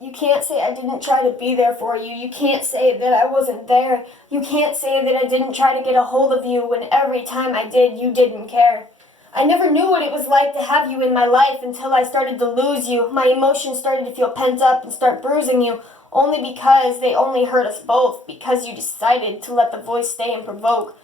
You can't say I didn't try to be there for you. You can't say that I wasn't there. You can't say that I didn't try to get a hold of you when every time I did, you didn't care. I never knew what it was like to have you in my life until I started to lose you. My emotions started to feel pent up and start bruising you, only because they only hurt us both, because you decided to let the voice stay and provoke.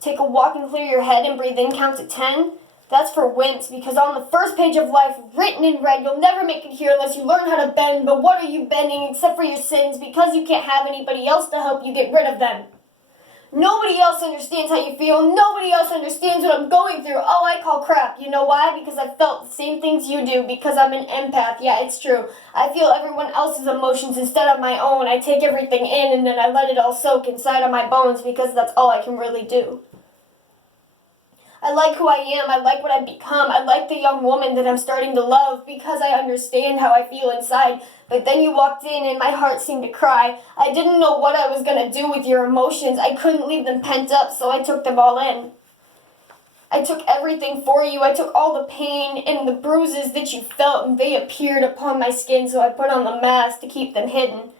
Take a walk and clear your head and breathe in, count to 10. That's for wimps, because on the first page of life, written in red, you'll never make it here unless you learn how to bend. But what are you bending except for your sins, because you can't have anybody else to help you get rid of them? Nobody else understands how you feel. Nobody else understands what I'm going through. All I call crap. You know why? Because I felt the same things you do. Because I'm an empath. Yeah, it's true. I feel everyone else's emotions instead of my own. I take everything in and then I let it all soak inside of my bones because that's all I can really do. I like who I am. I like what I've become. I like the young woman that I'm starting to love because I understand how I feel inside. But then you walked in and my heart seemed to cry. I didn't know what I was going to do with your emotions. I couldn't leave them pent up, so I took them all in. I took everything for you. I took all the pain and the bruises that you felt, and they appeared upon my skin, so I put on the mask to keep them hidden.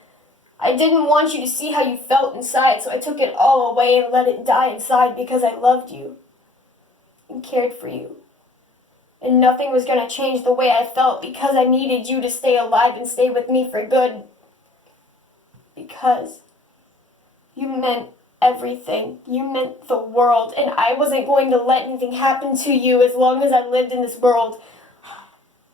I didn't want you to see how you felt inside, so I took it all away and let it die inside because I loved you and cared for you. And nothing was going to change the way I felt because I needed you to stay alive and stay with me for good. Because you meant everything. You meant the world. And I wasn't going to let anything happen to you as long as I lived in this world.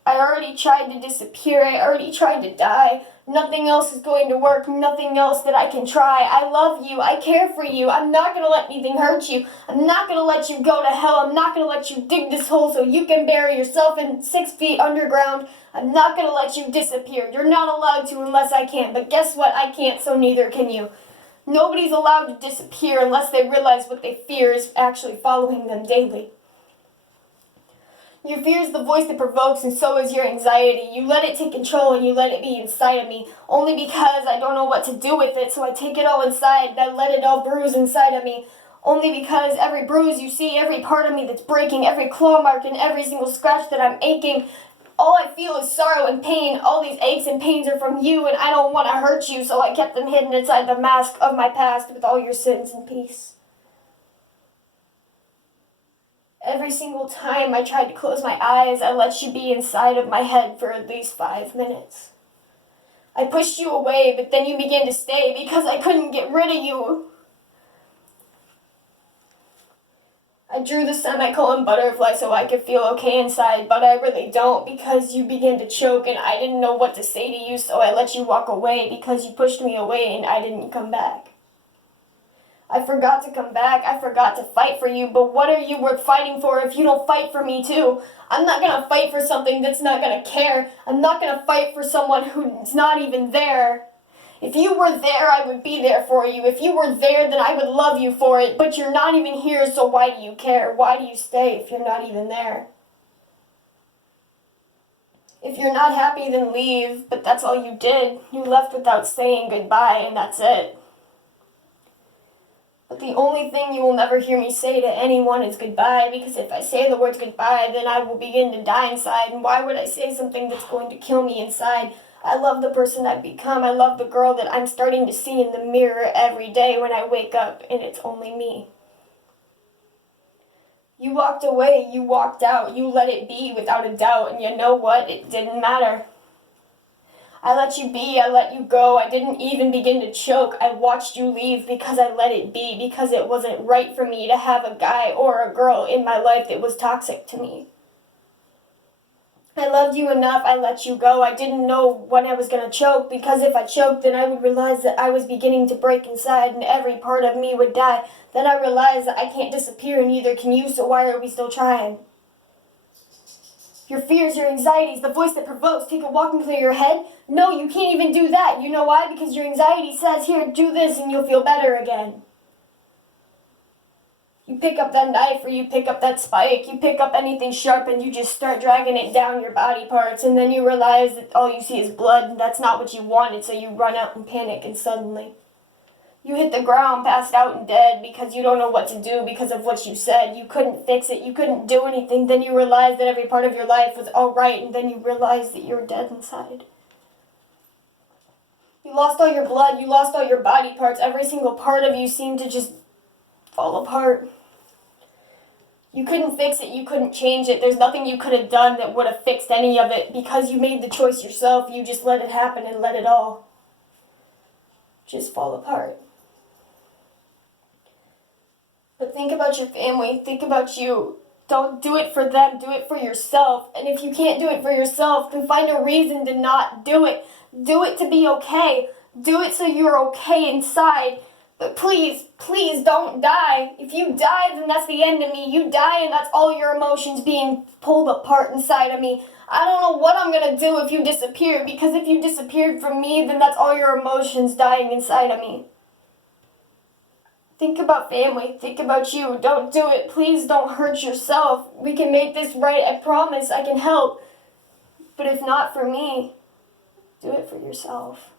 I already tried to disappear. I already tried to die. Nothing else is going to work. Nothing else that I can try. I love you. I care for you. I'm not going to let anything hurt you. I'm not going to let you go to hell. I'm not going to let you dig this hole so you can bury yourself in 6 feet underground. I'm not going to let you disappear. You're not allowed to unless I can. But guess what? I can't, so neither can you. Nobody's allowed to disappear unless they realize what they fear is actually following them daily. Your fear is the voice that provokes, and so is your anxiety. You let it take control and you let it be inside of me, only because I don't know what to do with it, so I take it all inside and I let it all bruise inside of me. Only because every bruise you see, every part of me that's breaking, every claw mark and every single scratch that I'm aching, all I feel is sorrow and pain. All these aches and pains are from you, and I don't want to hurt you, so I kept them hidden inside the mask of my past with all your sins and peace. Every single time I tried to close my eyes, I let you be inside of my head for at least 5 minutes. I pushed you away, but then you began to stay because I couldn't get rid of you. I drew the semicolon butterfly so I could feel okay inside, but I really don't because you began to choke and I didn't know what to say to you, so I let you walk away because you pushed me away and I didn't come back. I forgot to come back. I forgot to fight for you, but what are you worth fighting for if you don't fight for me too? I'm not going to fight for something that's not going to care. I'm not going to fight for someone who's not even there. If you were there, I would be there for you. If you were there, then I would love you for it, but you're not even here, so why do you care? Why do you stay if you're not even there? If you're not happy, then leave, but that's all you did. You left without saying goodbye, and that's it. But the only thing you will never hear me say to anyone is goodbye, because if I say the words goodbye, then I will begin to die inside, and why would I say something that's going to kill me inside? I love the person I've become. I love the girl that I'm starting to see in the mirror every day when I wake up, and it's only me. You walked away, you walked out, you let it be without a doubt, and you know what? It didn't matter. I let you be, I let you go, I didn't even begin to choke. I watched you leave because I let it be, because it wasn't right for me to have a guy or a girl in my life that was toxic to me. I loved you enough, I let you go. I didn't know when I was going to choke, because if I choked, then I would realize that I was beginning to break inside and every part of me would die. Then I realized that I can't disappear and neither can you, so why are we still trying? Your fears, your anxieties, the voice that provokes, take a walk and clear your head. No, you can't even do that. You know why? Because your anxiety says, here, do this and you'll feel better again. You pick up that knife or you pick up that spike, you pick up anything sharp and you just start dragging it down your body parts, and then you realize that all you see is blood and that's not what you wanted, so you run out and panic, and suddenly you hit the ground, passed out and dead because you don't know what to do because of what you said. You couldn't fix it. You couldn't do anything. Then you realized that every part of your life was all right, and then you realized that you're dead inside. You lost all your blood, you lost all your body parts, every single part of you seemed to just fall apart. You couldn't fix it, you couldn't change it, there's nothing you could have done that would have fixed any of it because you made the choice yourself, you just let it happen and let it all just fall apart. But think about your family, think about you. Don't do it for them, do it for yourself. And if you can't do it for yourself, then find a reason to not do it. Do it to be okay. Do it so you're okay inside. But please, please don't die. If you die, then that's the end of me. You die and that's all your emotions being pulled apart inside of me. I don't know what I'm gonna do if you disappear, because if you disappeared from me, then that's all your emotions dying inside of me. Think about family. Think about you. Don't do it. Please don't hurt yourself. We can make this right. I promise I can help. But if not for me, do it for yourself.